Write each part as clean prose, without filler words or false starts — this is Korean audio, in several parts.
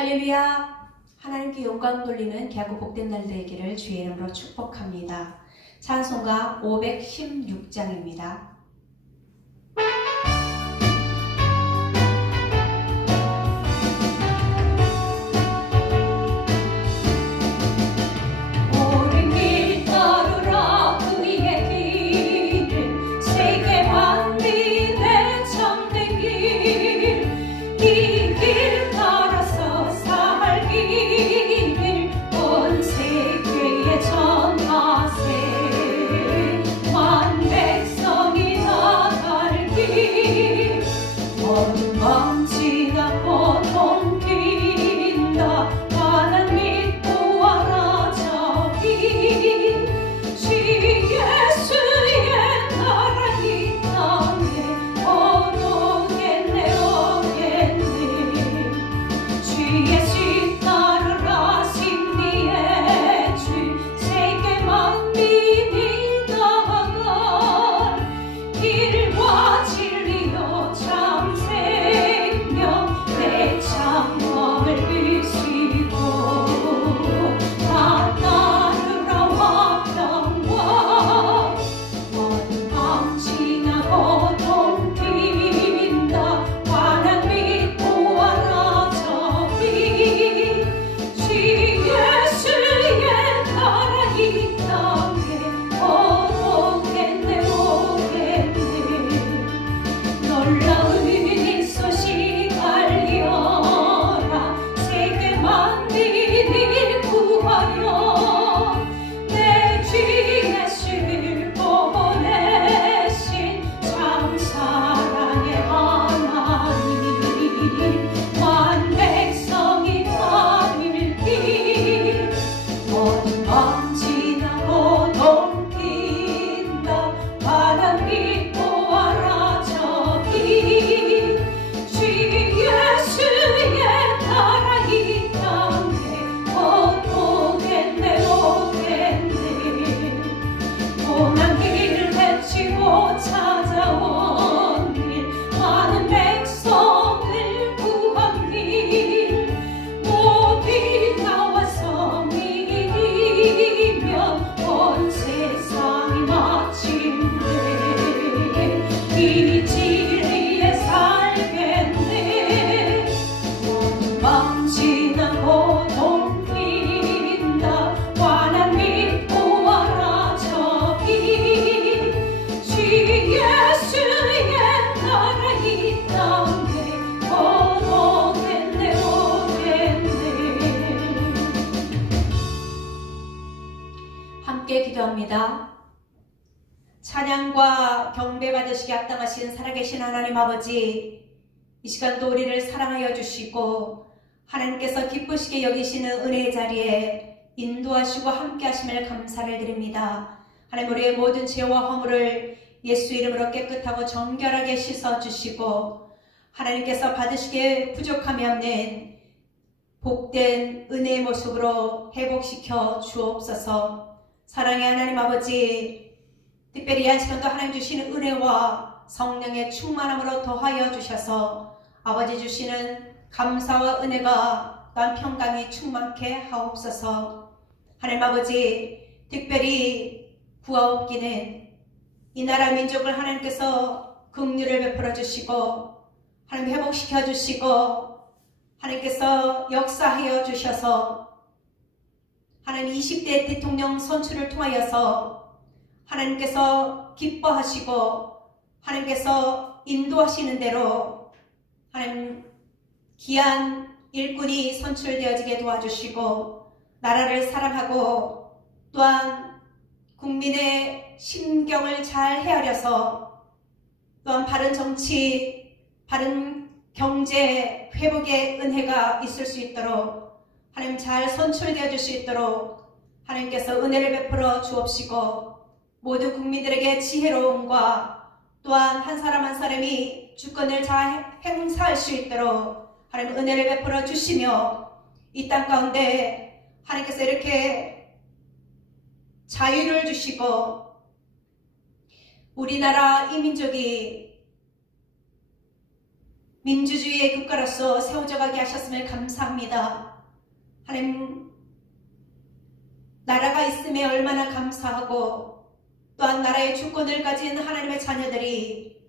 할렐루야! 하나님께 영광 돌리는 귀하고 복된 날 되기를 주의 이름으로 축복합니다. 찬송가 516장입니다. 함께 기도합니다. 찬양과 경배 받으시기 합당하신 살아계신 하나님 아버지, 이 시간도 우리를 사랑하여 주시고 하나님께서 기쁘시게 여기시는 은혜의 자리에 인도하시고 함께 하심을 감사를 드립니다. 하나님, 우리의 모든 죄와 허물을 예수 이름으로 깨끗하고 정결하게 씻어주시고 하나님께서 받으시기에 부족함이 없는 복된 은혜의 모습으로 회복시켜 주옵소서. 사랑의 하나님 아버지, 특별히 이 한 시간도 하나님 주시는 은혜와 성령의 충만함으로 더하여 주셔서 아버지 주시는 감사와 은혜가 또한 평강이 충만케 하옵소서. 하나님 아버지, 특별히 구하옵기는 이 나라 민족을 하나님께서 긍휼을 베풀어 주시고 하나님 회복시켜 주시고 하나님께서 역사하여 주셔서 하나님 20대 대통령 선출을 통하여서 하나님께서 기뻐하시고 하나님께서 인도하시는 대로 하나님 귀한 일꾼이 선출되어지게 도와주시고 나라를 사랑하고 또한 국민의 심경을 잘 헤아려서 또한 바른 정치, 바른 경제 회복의 은혜가 있을 수 있도록 하나님 잘 선출되어 줄 수 있도록 하나님께서 은혜를 베풀어 주옵시고 모든 국민들에게 지혜로움과 또한 한 사람 한 사람이 주권을 잘 행사할 수 있도록 하나님 은혜를 베풀어 주시며 이 땅 가운데 하나님께서 이렇게 자유를 주시고 우리나라 이 민족이 민주주의의 국가로서 세워져 가게 하셨음을 감사합니다. 하나님, 나라가 있음에 얼마나 감사하고 또한 나라의 주권을 가진 하나님의 자녀들이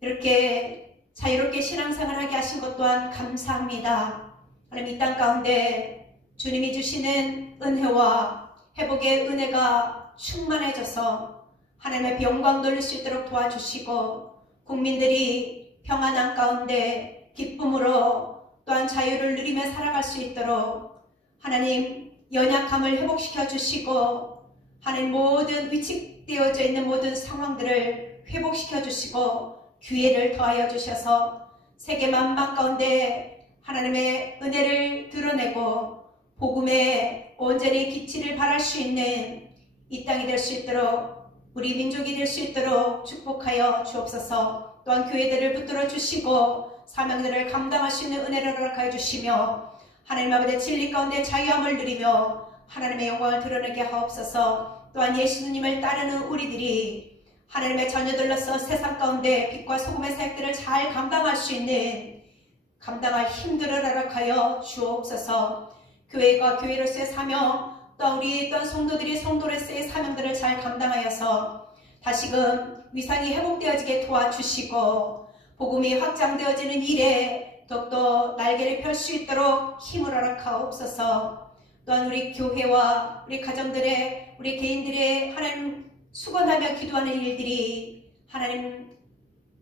이렇게 자유롭게 신앙생활을 하게 하신 것 또한 감사합니다. 하나님, 이 땅 가운데 주님이 주시는 은혜와 회복의 은혜가 충만해져서 하나님의 영광 돌릴 수 있도록 도와주시고 국민들이 평안한 가운데 기쁨으로 또한 자유를 누리며 살아갈 수 있도록 하나님 연약함을 회복시켜 주시고 하나님 모든 위축되어져 있는 모든 상황들을 회복시켜 주시고 기회를 더하여 주셔서 세계 만방 가운데 하나님의 은혜를 드러내고 복음에 온전히 기치를 발할 수 있는 이 땅이 될 수 있도록 우리 민족이 될 수 있도록 축복하여 주옵소서. 또한 교회들을 붙들어 주시고 사명들을 감당할 수 있는 은혜를 허락하여 주시며 하나님 아버지의 진리 가운데 자유함을 누리며 하나님의 영광을 드러내게 하옵소서. 또한 예수님을 따르는 우리들이 하나님의 자녀들로서 세상 가운데 빛과 소금의 사역들을 잘 감당할 수 있는 감당할 힘들을 허락하여 주옵소서. 교회가 교회로서의 사명, 또한 우리 또한 성도들이 성도로서의 사명들을 잘 감당하여서 다시금 위상이 회복되어지게 도와주시고 복음이 확장되어지는 일에 더욱더 날개를 펼 수 있도록 힘을 허락하옵소서. 또한 우리 교회와 우리 가정들의 우리 개인들의 하나님 수건하며 기도하는 일들이 하나님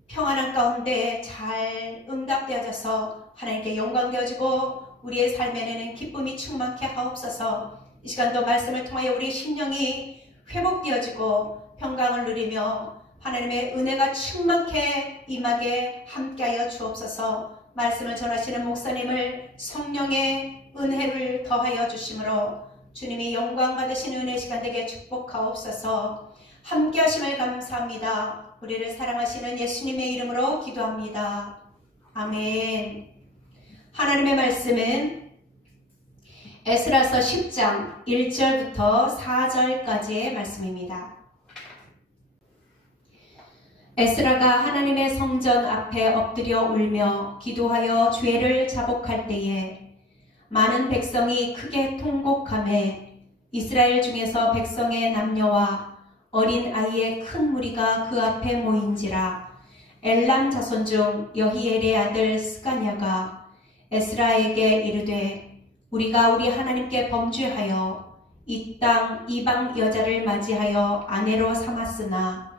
평안한 가운데 잘 응답되어져서 하나님께 영광되어지고 우리의 삶에는 기쁨이 충만케 하옵소서. 이 시간도 말씀을 통하여 우리 심령이 회복되어지고 평강을 누리며 하나님의 은혜가 충만케 임하게 함께하여 주옵소서. 말씀을 전하시는 목사님을 성령의 은혜를 더하여 주심으로 주님이 영광 받으시는 은혜 시간 되게 축복하옵소서. 함께 하심을 감사합니다. 우리를 사랑하시는 예수님의 이름으로 기도합니다. 아멘. 하나님의 말씀은 에스라서 10장 1절부터 4절까지의 말씀입니다. 에스라가 하나님의 성전 앞에 엎드려 울며 기도하여 죄를 자복할 때에 많은 백성이 크게 통곡하매 이스라엘 중에서 백성의 남녀와 어린 아이의 큰 무리가 그 앞에 모인지라. 엘람 자손 중 여히엘의 아들 스가냐가 에스라에게 이르되 우리가 우리 하나님께 범죄하여 이 땅 이방 여자를 맞이하여 아내로 삼았으나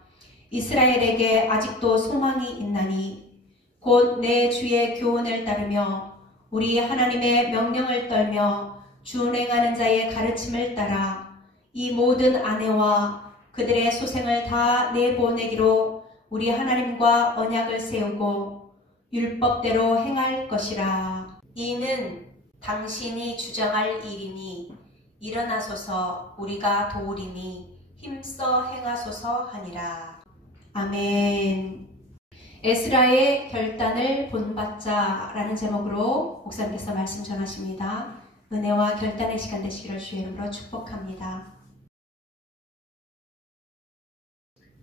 이스라엘에게 아직도 소망이 있나니 곧 내 주의 교훈을 따르며 우리 하나님의 명령을 떨며 준행하는 자의 가르침을 따라 이 모든 아내와 그들의 소생을 다 내보내기로 우리 하나님과 언약을 세우고 율법대로 행할 것이라. 이는 당신이 주장할 일이니 일어나소서 우리가 도우리니 힘써 행하소서 하니라. 아멘. 에스라의 결단을 본받자 라는 제목으로 목사님께서 말씀 전하십니다. 은혜와 결단의 시간 되시기를 주의 이름으로 축복합니다.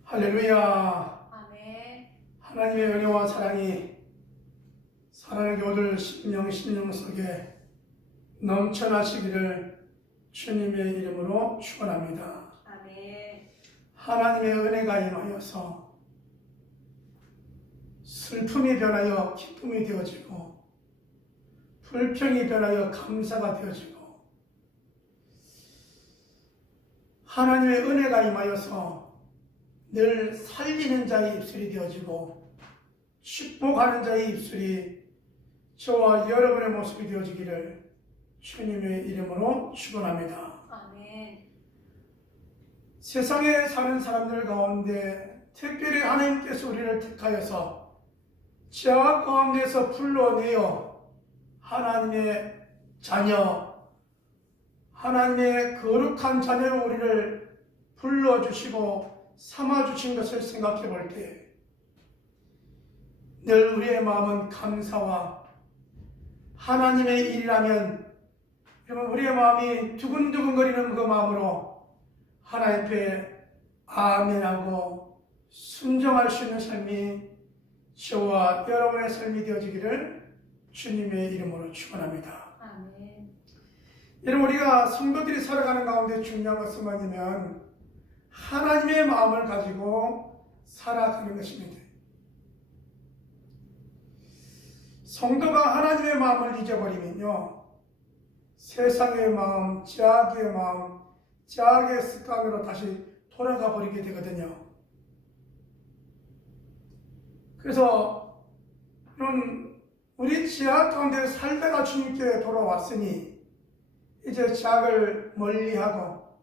할렐루야. 아멘. 하나님의 은혜와 사랑이 사랑의 교들 심령 속에 넘쳐나시기를 주님의 이름으로 축원합니다. 아멘. 하나님의 은혜가 임하여서 슬픔이 변하여 기쁨이 되어지고 불평이 변하여 감사가 되어지고 하나님의 은혜가 임하여서 늘 살리는 자의 입술이 되어지고 축복하는 자의 입술이 저와 여러분의 모습이 되어지기를 주님의 이름으로 축원합니다. 아멘. 세상에 사는 사람들 가운데 특별히 하나님께서 우리를 택하여서 죄악 가운데서 불러내어 하나님의 자녀, 하나님의 거룩한 자녀로 우리를 불러주시고 삼아주신 것을 생각해 볼 때 늘 우리의 마음은 감사와 하나님의 일이라면 우리의 마음이 두근두근거리는 그 마음으로 하나님 앞에 아멘하고 순종할 수 있는 삶이 저와 여러분의 삶이 되어지기를 주님의 이름으로 축원합니다. 아멘. 여러분, 우리가 성도들이 살아가는 가운데 중요한 것은 뭐냐면 하나님의 마음을 가지고 살아가는 것입니다. 성도가 하나님의 마음을 잊어버리면요, 세상의 마음, 죄악의 습관으로 다시 돌아가 버리게 되거든요. 그래서 우리 죄악 가운데 살다가 주님께 돌아왔으니 이제 죄악을 멀리하고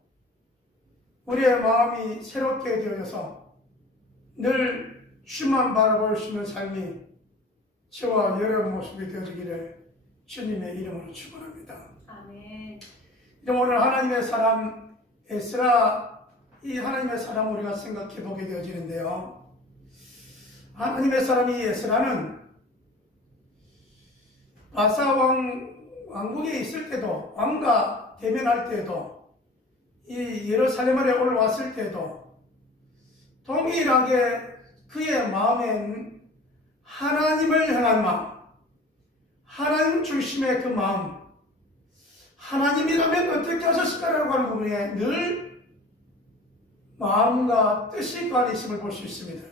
우리의 마음이 새롭게 되어져서 늘 주만 바라볼 수 있는 삶이 저와 여러분 모습이 되어지기를 주님의 이름으로 축원합니다. 아멘. 오늘 하나님의 사람 에스라, 이 하나님의 사람 우리가 생각해 보게 되어지는데요. 하나님의 사람이 에스라는 바사 왕국에 있을 때도, 왕과 대면할 때도, 이 예루살렘에 올라왔을 때도 동일하게 그의 마음엔 하나님을 향한 마음, 하나님 중심의 그 마음, 하나님이라면 어떻게 하셨을까라고 하는 부분에 늘 마음과 뜻이 관해 있음을 볼 수 있습니다.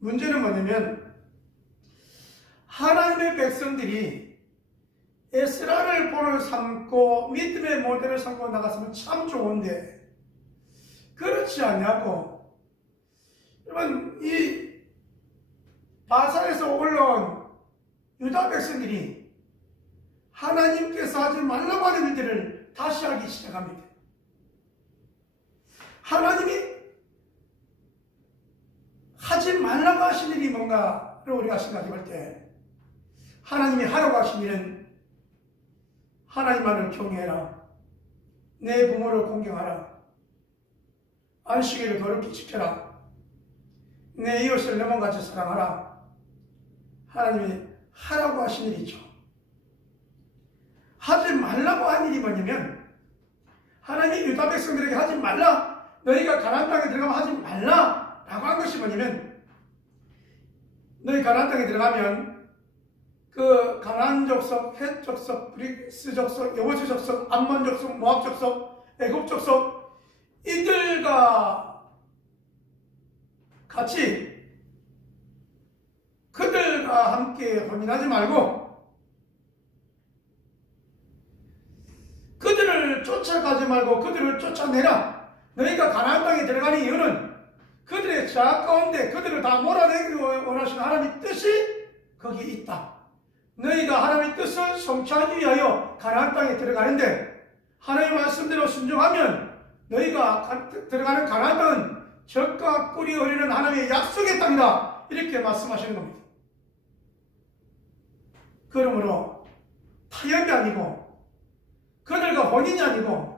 문제는 뭐냐면 하나님의 백성들이 에스라를 본을 삼고 믿음의 모델을 삼고 나갔으면 참 좋은데 그렇지 않냐고. 여러분, 이 바사에서 올라온 유다 백성들이 하나님께서 하지 말라고 하는 일들을 다시 하기 시작합니다. 하나님이 하지 말라고 하신 일이 뭔가를 우리가 생각해 때 하나님이 하라고 하신 일은 하나님만을 경외해라, 내 부모를 공경하라, 안식일을 거룩히 지켜라, 내 이웃을 내 몸같이 사랑하라. 하나님이 하라고 하신 일이죠. 하지 말라고 한 일이 뭐냐면 하나님이 유다 백성들에게 하지 말라, 너희가 가나안 땅에 들어가면 하지 말라 라고 한 것이 뭐냐면, 너희 가나안 땅에 들어가면 그 가나안 족속, 헷 족속, 브리스 족속, 여부스 족속, 암몬 족속, 모압 족속, 애굽 족속, 이들과 같이 그들과 함께 혼인하지 말고 그들을 쫓아가지 말고 그들을 쫓아내라. 너희가 가나안 땅에 들어가는 이유는 그들의 죄악 가운데 그들을 다 몰아내기 원하시는 하나님의 뜻이 거기 있다. 너희가 하나님의 뜻을 성취하기 위하여 가나안 땅에 들어가는데 하나님의 말씀대로 순종하면 너희가 들어가는 가나안 땅은 젖과 꿀이 흐르는 하나님의 약속의 땅이다. 이렇게 말씀하시는 겁니다. 그러므로 타협이 아니고 그들과 혼인이 아니고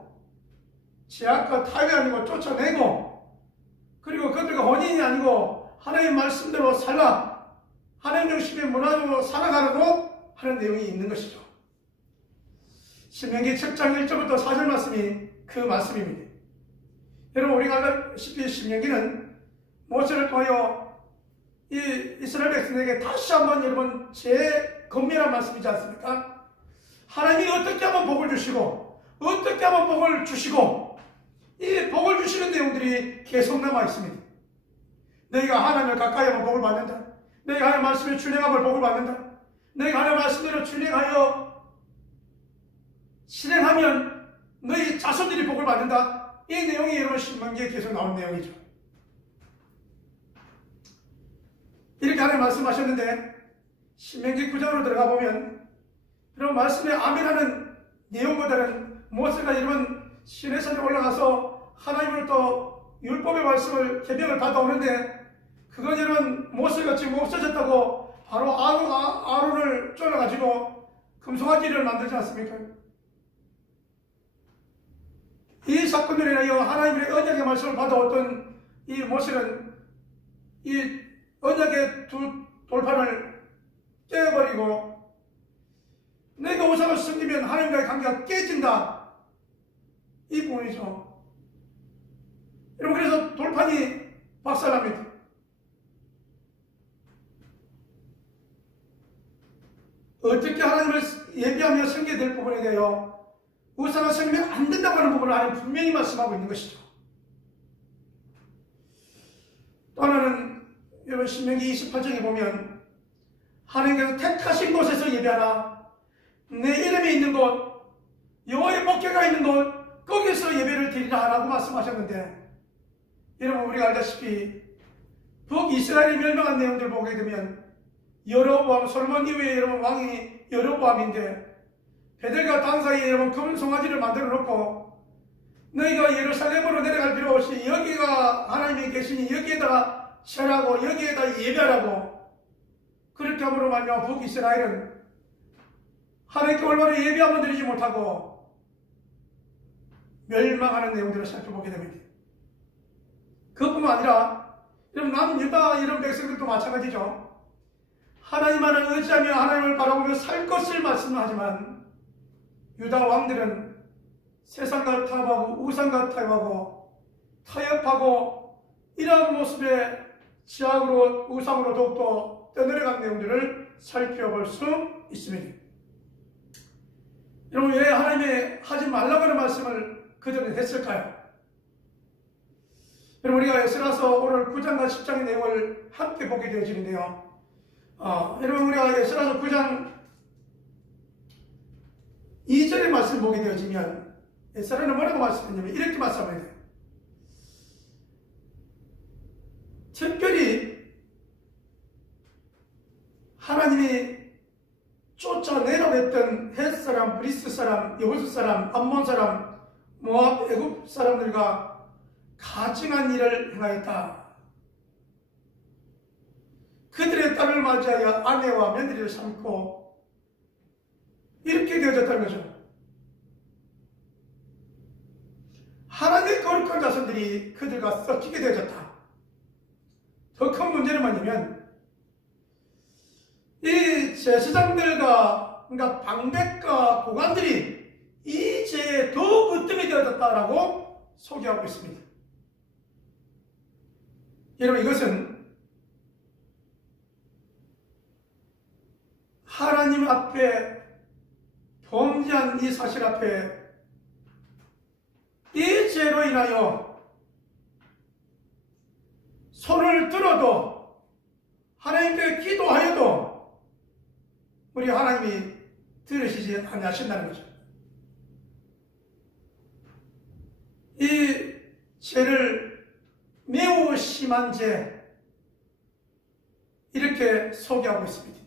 죄악과 타협이 아니고 쫓아내고, 그리고 그들과 혼인이 아니고 하나님의 말씀대로 살라, 하나님 중심의 문화로 살아가라고 하는 내용이 있는 것이죠. 신명기 7장 1절부터 4절 말씀이 그 말씀입니다. 여러분, 우리가 알다시피 신명기는 모세를 통하여 이 이스라엘 백성에게 다시 한번 여러분 재건면한 말씀이지 않습니까? 하나님이 어떻게 하면 복을 주시고 어떻게 하면 복을 주시고, 이 복을 주시는 내용들이 계속 남아 있습니다. 너희가 하나님을 가까이 하면 복을 받는다. 너희가 하나님 말씀을 준행하면 복을 받는다. 너희가 하나님 말씀대로 준행하여 실행하면 너희 자손들이 복을 받는다. 이 내용이 여러분 신명기에 계속 나온 내용이죠. 이렇게 하나님 말씀하셨는데 신명기 9장으로 들어가 보면 그런 말씀에 아멘하는 내용보다는 모세가 여러분 시내산에 올라가서 하나님으로부터 율법의 말씀을 계명을 받아오는데, 그건 여러분 모세가 지금 없어졌다고 바로 아론을 쫄라가지고 금송아지를 만들지 않습니까? 이 사건으로 인하여 하나님의 언약의 말씀을 받아왔던 이 모세는 이 언약의 두 돌판을 깨버리고, 내가 우상을 섬기면 하나님과의 관계가 깨진다, 이 부분이죠. 여러분, 그래서 돌판이 박살납니다. 어떻게 하나님을 예비하며 섬겨야 될 부분에 대하여 우상을 섬기면 안 된다고 하는 부분을 하나님 분명히 말씀하고 있는 것이죠. 또 하나는 여러분 신명기 28장에 보면 하나님께서 택하신 곳에서 예배하라. 내 이름이 있는 곳, 여호와의 목회가 있는 곳, 거기서 예배를 드리라 라고 말씀하셨는데, 여러분 우리가 알다시피 북이스라엘이 멸망한 내용들을 보게 되면 여로보암, 솔몬 이후에 여러분 왕이 여로보암인데, 베델과 단 사이에 여러분 금송아지를 만들어 놓고 너희가 예루살렘으로 내려갈 필요 없이 여기가 하나님이 계시니 여기에다가 절하고 여기에다 예배하라고, 그렇게 함으로 말미암아 북이스라엘은 하나님께 올바로 예배 한번 드리지 못하고 멸망하는 내용들을 살펴보게 됩니다. 그뿐만 아니라 여러분 남유다 이런 백성들도 마찬가지죠. 하나님만을 의지하며 하나님을 바라보며 살 것을 말씀하지만 유다 왕들은 세상과 타협하고 우상과 타협하고 이러한 모습의 지향으로 우상으로 더욱더 떠내려간 내용들을 살펴볼 수 있습니다. 여러분 왜 하나님의 하지 말라고 하는 말씀을 그들은 했을까요? 여러분 우리가 에스라서 오늘 9장과 10장의 내용을 함께 보게 되어지는데요. 여러분 우리가 에스라서 9장 2절의 말씀을 보게 되어지면 에스라는 뭐라고 말씀했냐면 이렇게 말씀합니다. 특별히 하나님이 쫓아내라고 했던 헷 사람, 브리스 사람, 여부스 사람, 암몬 사람, 모압, 애굽 사람들과 가증한 일을 행하였다. 그들의 딸을 맞이하여 아내와 며느리를 삼고 이렇게 되어졌다는 거죠. 하나님의 거룩한 자손들이 그들과 섞이게 되어졌다. 더 큰 문제는 뭐냐면 이 제사장들과 그러니까 방백과 고관들이 이 죄에 더욱 으뜸이 되어졌다라고 소개하고 있습니다. 여러분 이것은 하나님 앞에 범죄한 이 사실 앞에 이 죄로 인하여 손을 들어도 하나님께 기도하여도 우리 하나님이 들으시지 않으신다는 거죠. 이 죄를 매우 심한 죄 이렇게 소개하고 있습니다.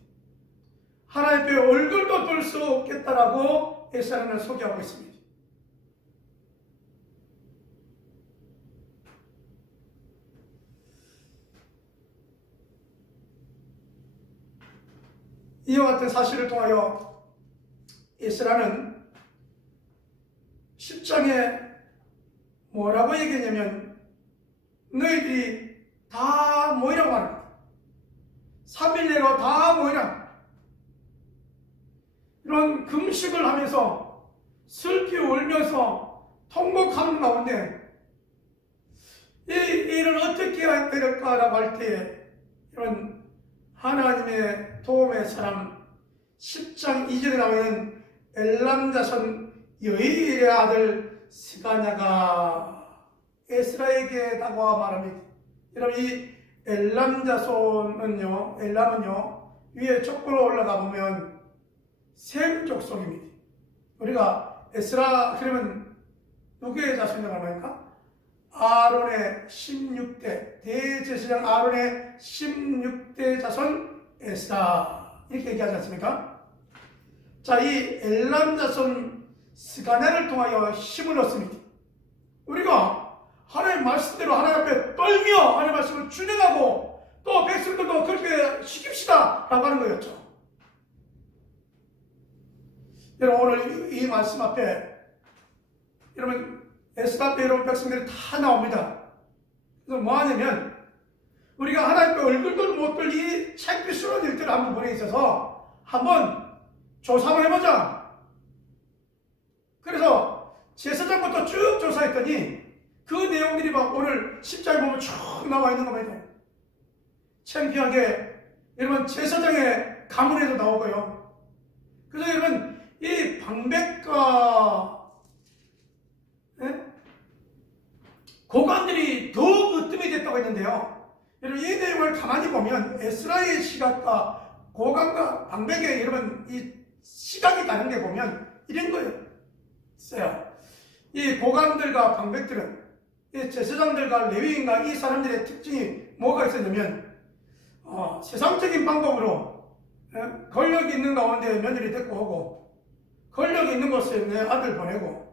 하나님 앞에 얼굴도 들 수 없겠다라고 에스라는 소개하고 있습니다. 이와 같은 사실을 통하여 에스라는 10장에 뭐라고 얘기했냐면 너희들이 다 모이라고 말합니다. 3일 내로 다 모이라. 이런 금식을 하면서 슬피 울면서 통곡하는 가운데 이 일을 어떻게 해야 될까라고 할 때에 이런 하나님의 도움의 사람 10장 2절에 나오는 엘람 자손 여이엘의 아들 스가냐가 에스라에게 다가와 말합니다. 여러분 이 엘람 자손은요, 엘람은요 위에 족보로 올라가 보면 셈 족속입니다. 우리가 에스라 그러면 누구의 자손이라고 합니까? 아론의 16대 대제사장 아론의 16대 자손 에스라 이렇게 얘기하지 않습니까? 자, 이 엘람 자손 스가냐를 통하여 힘을 얻습니다. 우리가 하나님 말씀대로 하나님 앞에 떨며 하나님 말씀을 준행하고 또 백성들도 그렇게 시킵시다 라고 하는 거였죠. 여러분 오늘 이 말씀 앞에 여러분 에스라 앞에 여러분 백성들이 다 나옵니다. 그래서 뭐 하냐면 우리가 하나님께 얼굴도 못 들 이 창피스러운 일들을 한번 보내 있어서 한번 조사를 해보자. 그래서 제사장부터 쭉 조사했더니 그 내용들이 막 오늘 10장에 보면 쭉 나와 있는 겁니다. 창피하게 여러분 제사장의 가문에도 나오고요. 그래서 여러분, 이 방백과 고관들이 더욱 으뜸이 됐다고 했는데요. 여러분, 이 내용을 가만히 보면 에스라의 시각과 고관과 방백의 여러분 이 시각이 다른 게 보면 이런 거였어요. 이 고관들과 방백들은 이 제사장들과 레위인과 이 사람들의 특징이 뭐가 있었냐면 세상적인 방법으로 권력이 있는 가운데 며느리 데리고 오고 권력이 있는 곳에 내 아들 보내고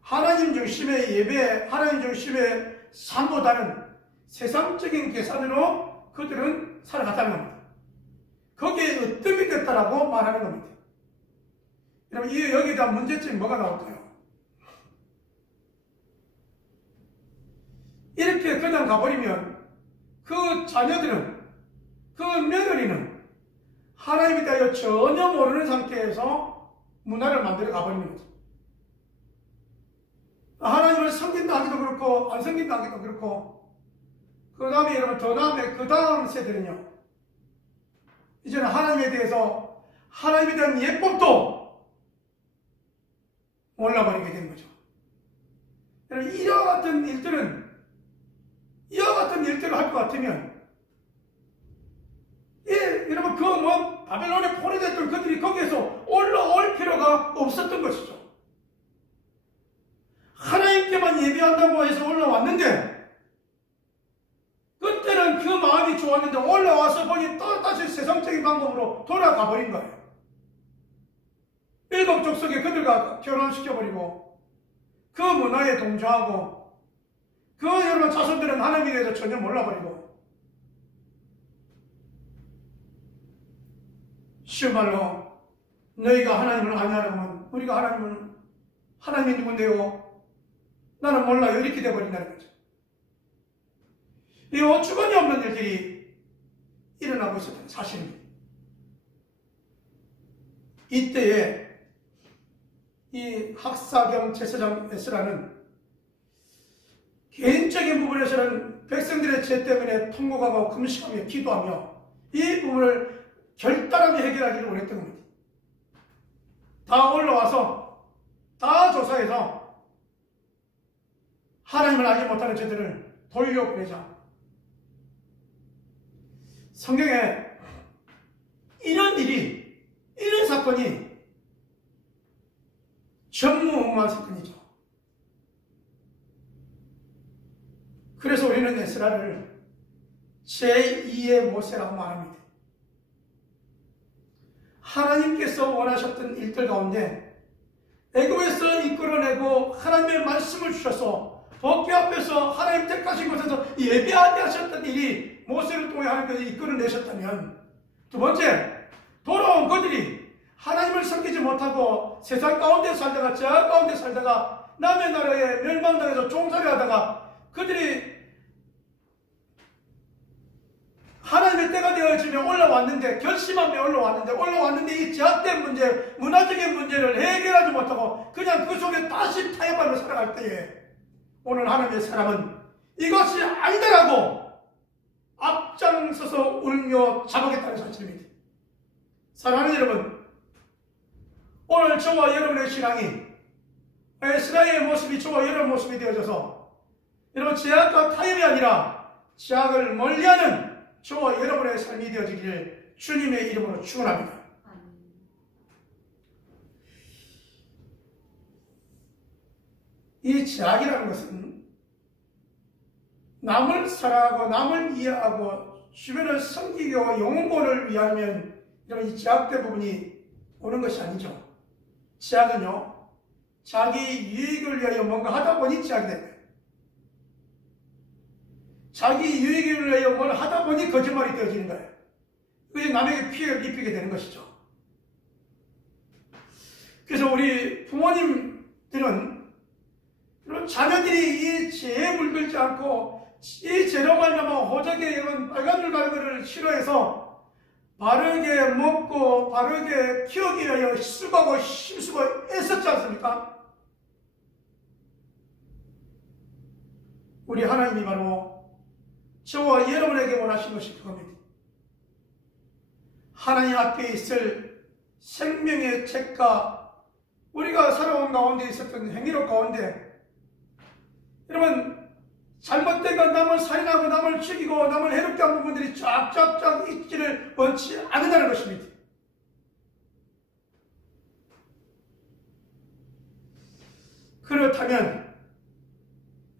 하나님 중심의 예배, 하나님 중심의 삶보다는 세상적인 계산으로 그들은 살아갔다는 겁니다. 거기에 으뜸이 됐다라고 말하는 겁니다. 여러분, 여기에 대한 문제점이 뭐가 나올까요? 이렇게 그냥 가버리면 그 자녀들은, 그 며느리는 하나님에 대하여 전혀 모르는 상태에서 문화를 만들어 가버리는 거죠. 하나님을 섬긴다 하기도 그렇고 안 섬긴다 하기도 그렇고, 그 다음에 여러분 그 다음 세대는요, 이제는 하나님에 대해서, 하나님에 대한 예법도 몰라버리게 된 거죠. 여러분, 이와 같은 일들을 할 것 같으면, 여러분, 바벨론에 포로됐던 그들이 거기에서 올라올 필요가 없었던 것이죠. 하나님께만 예배한다고 해서 올라왔는데, 그때는 그 마음이 좋았는데 올라와서 보니 또 다시 세상적인 방법으로 돌아가 버린 거예요. 일곱 족속에 그들과 결혼시켜버리고 그 문화에 동조하고 그 여러분 자손들은 하나님에 대해서 전혀 몰라버리고, 쉬운 말로 너희가 하나님을 아냐라고 하면 우리가 하나님이 누군데요? 나는 몰라요. 이렇게 돼버린다는 거죠. 이 어처구니 없는 일들이 일어나고 있었던 사실입니다. 이때에 이 학사경 제사장 에스라는 개인적인 부분에서는 백성들의 죄 때문에 통곡하고 금식하며 기도하며 이 부분을 결단하며 해결하기를 원했던 겁니다. 다 올라와서 다 조사해서 하나님을 알지 못하는 죄들을 돌려보내자. 성경에 이런 사건이 전무후무한 사건이죠. 그래서 우리는 에스라를 제2의 모세라고 말합니다. 하나님께서 원하셨던 일들 가운데 애굽에서 이끌어내고 하나님의 말씀을 주셔서 법궤 앞에서 하나님 택하신 곳에서 예배하게 하셨던 일이 모세를 통해 하나님께서 이끌어내셨다면, 두 번째, 돌아온 그들이 하나님을 섬기지 못하고 세상 가운데 살다가 저 가운데 살다가 남의 나라에 멸망당해서 종살이 하다가 그들이 하나님의 때가 되어지면 올라왔는데, 결심하며 올라왔는데 이 제약된 문제, 문화적인 문제를 해결하지 못하고 그냥 그 속에 다시 타협하며 살아갈 때에 오늘 하나님의 사람은 이것이 아니다라고 앞장서서 울며 잡아겠다는 사실입니다. 사랑하는 여러분, 오늘 저와 여러분의 신앙이 에스라의 모습이 저와 여러분의 모습이 되어져서 여러분 제약과 타협이 아니라 제약을 멀리하는 저와 여러분의 삶이 되어지기를 주님의 이름으로 축원합니다. 이 제약이라는 것은 남을 사랑하고 남을 이해하고 주변을 섬기고 영혼권을 위하면 이런 이 제약된 부분이 오는 것이 아니죠. 제약은요, 자기 유익을 위하여 뭔가 하다 보니 제약이 됩니다. 자기 유익을 위하여 뭘 하다 보니 거짓말이 되어지는 거예요. 그게 남에게 피해를 입히게 되는 것이죠. 그래서 우리 부모님들은 자녀들이 이 죄에 물들지 않고 이 죄로 말미암아 호적에 이런 빨간 줄 가는 것을 싫어해서 바르게 먹고 바르게 키우기 위하여 수고하고 힘쓰고 애썼지 않습니까? 우리 하나님이 바로 저와 여러분에게 원하신 것이 그겁니다. 하나님 앞에 있을 생명의 책과 우리가 살아온 가운데 있었던 행위로 가운데 여러분 잘못된 건 남을 살인하고 남을 죽이고 남을 해롭게 한 부분들이 쫙쫙쫙 있기를 원치 않는다는 것입니다. 그렇다면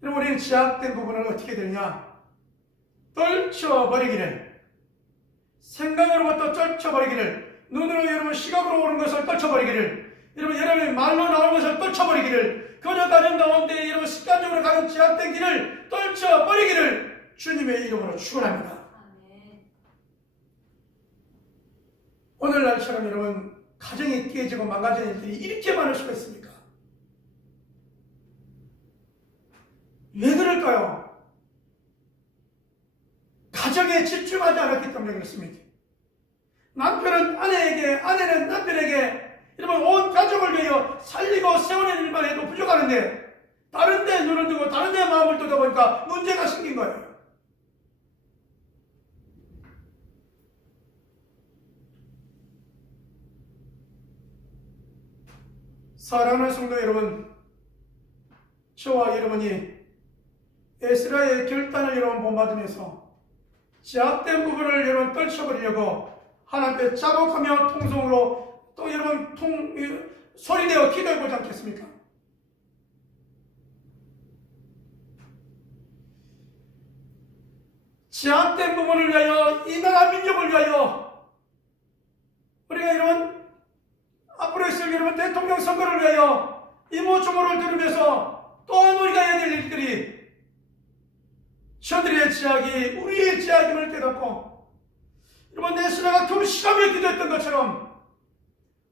여러분 우리는 제약된 부분을 어떻게 되느냐? 떨쳐버리기를, 생각으로부터 떨쳐버리기를, 눈으로 여러분 시각으로 오는 것을 떨쳐버리기를, 여러분의 말로 나오는 것을 떨쳐버리기를, 걸어가는 가운데 여러분 습관적으로 가는 제약된 길을 떨쳐버리기를 주님의 이름으로 축원합니다. 오늘날처럼 여러분 가정이 깨지고 망가지는 일들이 이렇게 많을 수가 있습니까? 왜 그럴까요? 가정에 집중하지 않았기 때문에 그렇습니다. 남편은 아내에게, 아내는 남편에게 여러분 온 가족을 위하여 살리고 세우는 일만 해도 부족하는데 다른 데 눈을 두고 다른 데 마음을 두다 보니까 문제가 생긴 거예요. 사랑하는 성도 여러분, 저와 여러분이 에스라의 결단을 여러분 본받으면서 제약된 부분을 여러분 떨쳐버리려고 하나님께 자복하며 통성으로 또 여러분 소리내어 기도해보지 않겠습니까? 제약된 부분을 위하여, 이 나라 민족을 위하여, 우리가 여러분 앞으로 있을 여러분 대통령 선거를 위하여 이모저모를 들으면서 또한 우리가 해야 될 일들이 저들의 제약이 우리의 제약임을 깨닫고 여러분 에스라가 금식하며 기도했던 것처럼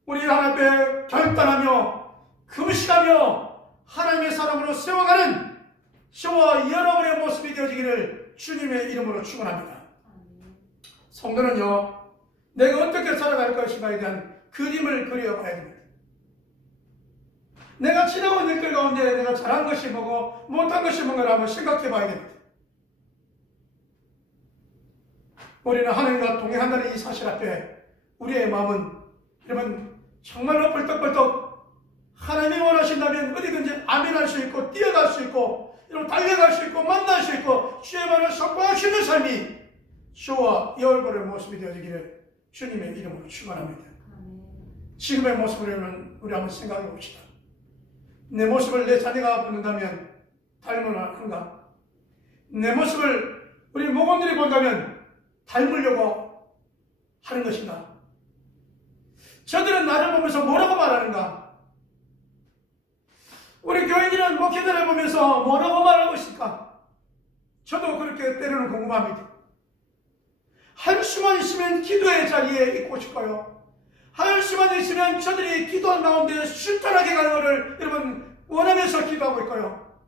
우리 하나님께 결단하며 금식하며 하나님의 사람으로 세워가는 저와 여러분의 모습이 되어지기를 주님의 이름으로 축원합니다. 성도는요, 내가 어떻게 살아갈 것인가에 대한 그림을 그려봐야 됩니다. 내가 지나온 일들 가운데 내가 잘한 것이 뭐고 못한 것이 뭔가를 한번 생각해 봐야 됩니다. 우리는 하나님과 동행한다는 이 사실 앞에 우리의 마음은 여러분 정말로 벌떡벌떡 하나님이 원하신다면 어디든지 아멘할 수 있고 뛰어갈 수 있고 여러분 달려갈 수 있고 만날 수 있고 주의 말을 선포할 수 있는 삶이 저와 여러분의 모습이 되어지기를 주님의 이름으로 축원합니다. 지금의 모습을 우리 한번 생각해 봅시다. 내 모습을 내 자녀가 본다면 닮으려는가? 내 모습을 우리 목원들이 본다면 닮으려고 하는 것인가? 저들은 나를 보면서 뭐라고 말하는가? 우리 교인들은 목회자를 보면서 뭐라고 말하고 있을까? 저도 그렇게 때로는 궁금합니다. 할 수만 있으면 기도의 자리에 있고 싶어요. 할 수만 있으면 저들이 기도한 가운데 순탄하게 가는 것을 여러분 원하면서 기도하고 있고요.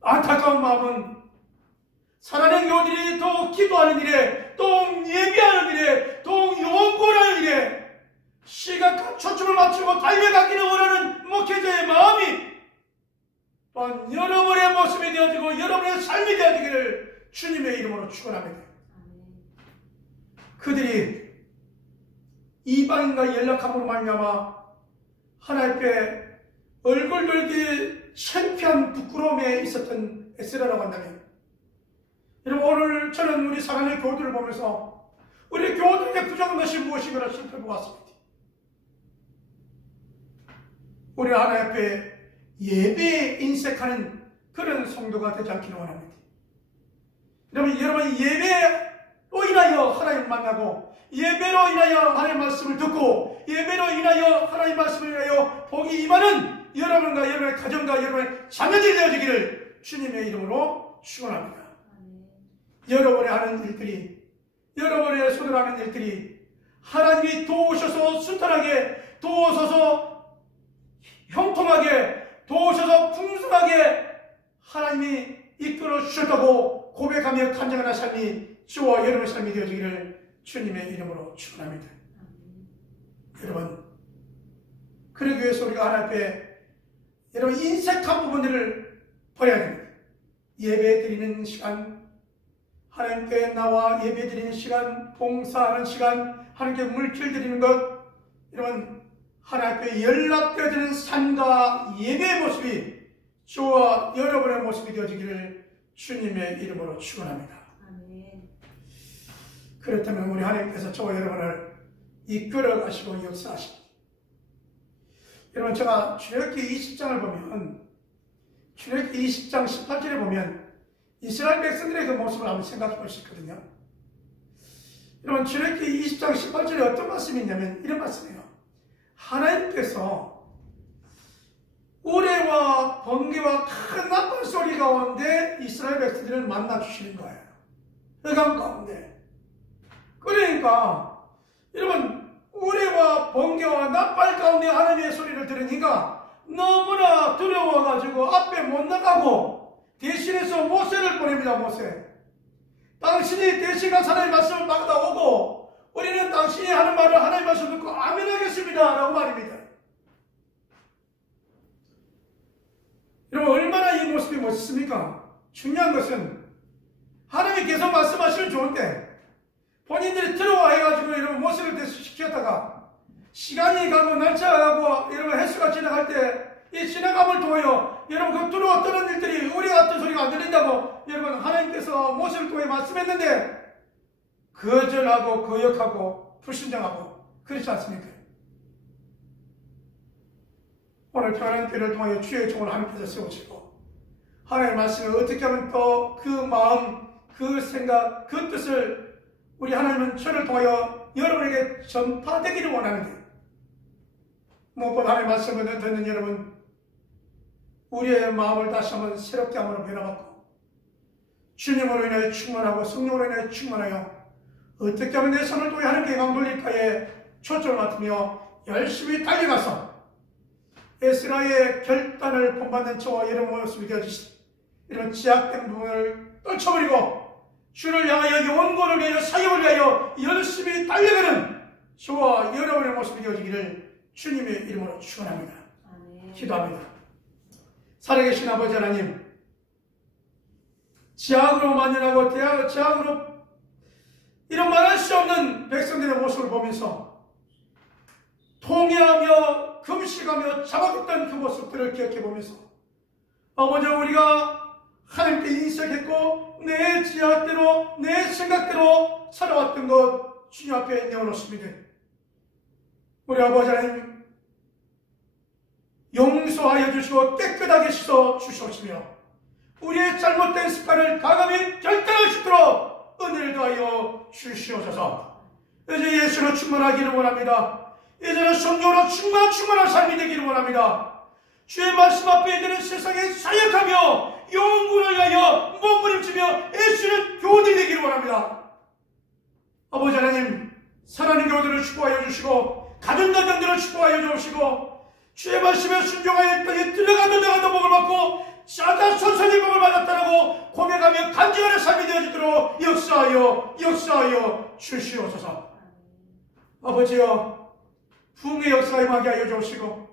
안타까운 마음은 사랑하는 교우들이 더욱 기도하는 일에, 더욱 예배하는 일에, 더욱 영원하는 일에 시각과 초점을 맞추고 달려가기를 원하는 목회자의 마음이 또한 여러분의 모습이 되어지고 여러분의 삶이 되어지기를 주님의 이름으로 축원합니다. 그들이 이방인과 연락함으로 말미암아 하나님께 얼굴 들기 창피한 부끄러움에 있었던 에스라라고 한다면 여러분 오늘 저는 우리 사랑하는 교우들을 보면서 우리 교우들에게 부족한 것이 무엇인가를 살펴보았습니다. 우리 하나님 앞에 예배에 인색하는 그런 성도가 되지 않기를 원합니다. 여러분 예배로 인하여 하나님을 만나고 예배로 인하여 하나님의 말씀을 듣고 예배로 인하여 하나님의 말씀을 인하여 복이 임하는 여러분과 여러분의 가정과 여러분의 자녀들이 되어지기를 주님의 이름으로 축원합니다. 여러분의 하는 일들이 여러분의 손으로 하는 일들이 하나님이 도우셔서 순탄하게 도우셔서 형통하게 도우셔서 풍성하게 하나님이 이끌어 주셨다고 고백하며 간증하는 삶이 저와 여러분의 삶이 되어지기를 주님의 이름으로 축원합니다. 여러분 그러기 위해서 우리가 하나님 앞에 여러분 인색한 부분들을 버려야 됩니다. 예배 드리는 시간, 하나님께 나와 예배 드리는 시간, 봉사하는 시간, 하나님께 물질 드리는 것, 이런 하나님께 연락되어지는 삶과 예배의 모습이 저와 여러분의 모습이 되어지기를 주님의 이름으로 축원합니다. 아멘. 그렇다면 우리 하나님께서 저와 여러분을 이끌어 가시고 역사하십니다. 여러분, 제가 출애굽기 20장을 보면, 출애굽기 20장 18절에 보면 이스라엘 백성들의 그 모습을 한번 생각해 볼 수 있거든요. 여러분, 출애굽기 20장 18절에 어떤 말씀이 있냐면 이런 말씀이에요. 하나님께서 우레와 번개와 큰 나팔 소리 가운데 이스라엘 백성들을 만나 주시는 거예요. 흑암 가운데. 그러니까 여러분, 우레와 번개와 나팔 가운데 하나님의 소리를 들으니까 너무나 두려워가지고 앞에 못 나가고 대신해서 모세를 보냅니다. 모세, 당신이 대신한 하나님의 말씀을 받아오고 우리는 당신이 하는 말을 하나님의 말씀을 듣고 아멘하겠습니다 라고 말입니다. 여러분, 얼마나 이 모습이 멋있습니까? 중요한 것은 하나님이 계속 말씀하시면 좋은데 본인들이 들어와 해가지고 여러분 모습을 대시켰다가 시간이 가고 날짜가 가고 여러분 횟수가 지나갈 때 이 지나감을 통하여 여러분 그 들어와 뜨는 일들이 우리 같은 소리가 안 들린다고 여러분 하나님께서 모세를 통해 말씀했는데 거절하고 거역하고 불순종하고 그렇지 않습니까? 오늘 편안한 때를 통하여 주의 종을 하나님께서 세우시고 하나님의 말씀을 어떻게 하면 더 그 마음, 그 생각, 그 뜻을 우리 하나님은 저를 통하여 여러분에게 전파되기를 원하는데 무엇보다 하나님의 말씀을 듣는 여러분, 우리의 마음을 다시 한번 새롭게 함으로 변화받고 주님으로 인해 충만하고 성령으로 인해 충만하여 어떻게 하면 내 손을 통해 하나님께 영광 돌릴까에 초점을 맞추며 열심히 달려가서 에스라의 결단을 본받는 저와 여러분 모습이 되어주시니 이런 제약된 부분을 떨쳐버리고 주를 향하여 영혼을 위하여 사역을 위하여 열심히 달려가는 저와 여러분의 모습이 되어지기를 주님의 이름으로 축원합니다. 기도합니다. 살아계신 아버지 하나님, 제약으로 만연하고 제약으로 이런 말할 수 없는 백성들의 모습을 보면서 통회하며 금식하며 잡아뒀던 그 모습들을 기억해 보면서 아버지, 우리가 하나님께 인색했고 내 제약대로 내 생각대로 살아왔던 것 주님 앞에 내어놓습니다. 우리 아버지 하나님, 용서하여 주시고 깨끗하게 씻어 주시옵시며 우리의 잘못된 습관을 과감히 결단할 수 있도록 은혜를 더하여 주시옵소서. 이제 예수로 충만하기를 원합니다. 이제는 성령으로 충만한 삶이 되기를 원합니다. 주의 말씀 앞에 이제는 세상에 사역하며 영혼을 위하여 몸부림치며 애쓰는 교우들이 되기를 원합니다. 아버지 하나님, 사랑하는 교우들을 축복하여 주시고 가정들을 축복하여 주시고 주의 말씀에 순종하여 땅에 들어가도 복을 받고 자자 선선히 복을 받았다라고 고백하며 간증하는 삶이 되어지도록 역사하여 주시옵소서. 아버지여, 부흥의 역사에 임하게 하여 주시고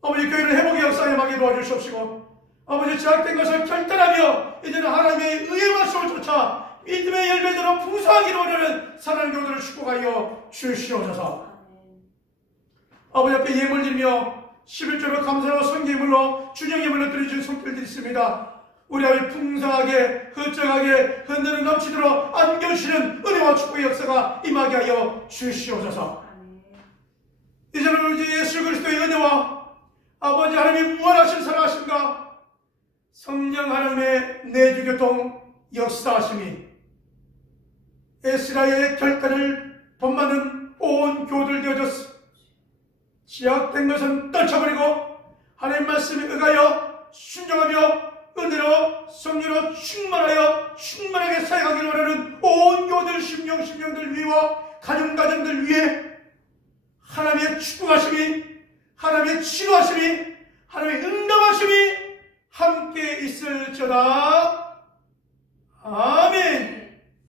아버지, 교회를 회복의 역사에 임하게 도와주시옵시고 아버지, 제약된 것을 결단하며 이제는 하나님의 의의 말씀을 쫓아 믿음의 열매대로 풍성하기를 원하는 사랑하는 교우들을 축복하여 주시옵소서. 아버지 앞에 예물 드리며 11조로 감사와 성예물로 주정예물로 드려주신 손길들이 있습니다. 우리 앞에 풍성하게 흩적하게 흔드는 넘치도록 안겨주시는 은혜와 축복의 역사가 임하게 하여 주시옵소서. 이제는 우리 예수 그리스도의 은혜와 아버지 하나님의 무한하신 사랑하심과 성령 하나님의 내주교통 역사하심이 에스라의 결단을 본받는 온 교들 되어졌습니다. 제약된 것은 떨쳐버리고 하나님 말씀에 의하여 순종하며 은혜로 성령으로 충만하게 사역하기를 원하는 온 교들 심령들 위와 가정들 위에 하나님의 축복하심이, 하나님의 치료하심이, 하나님의 응답하심이 함께 있을지어다.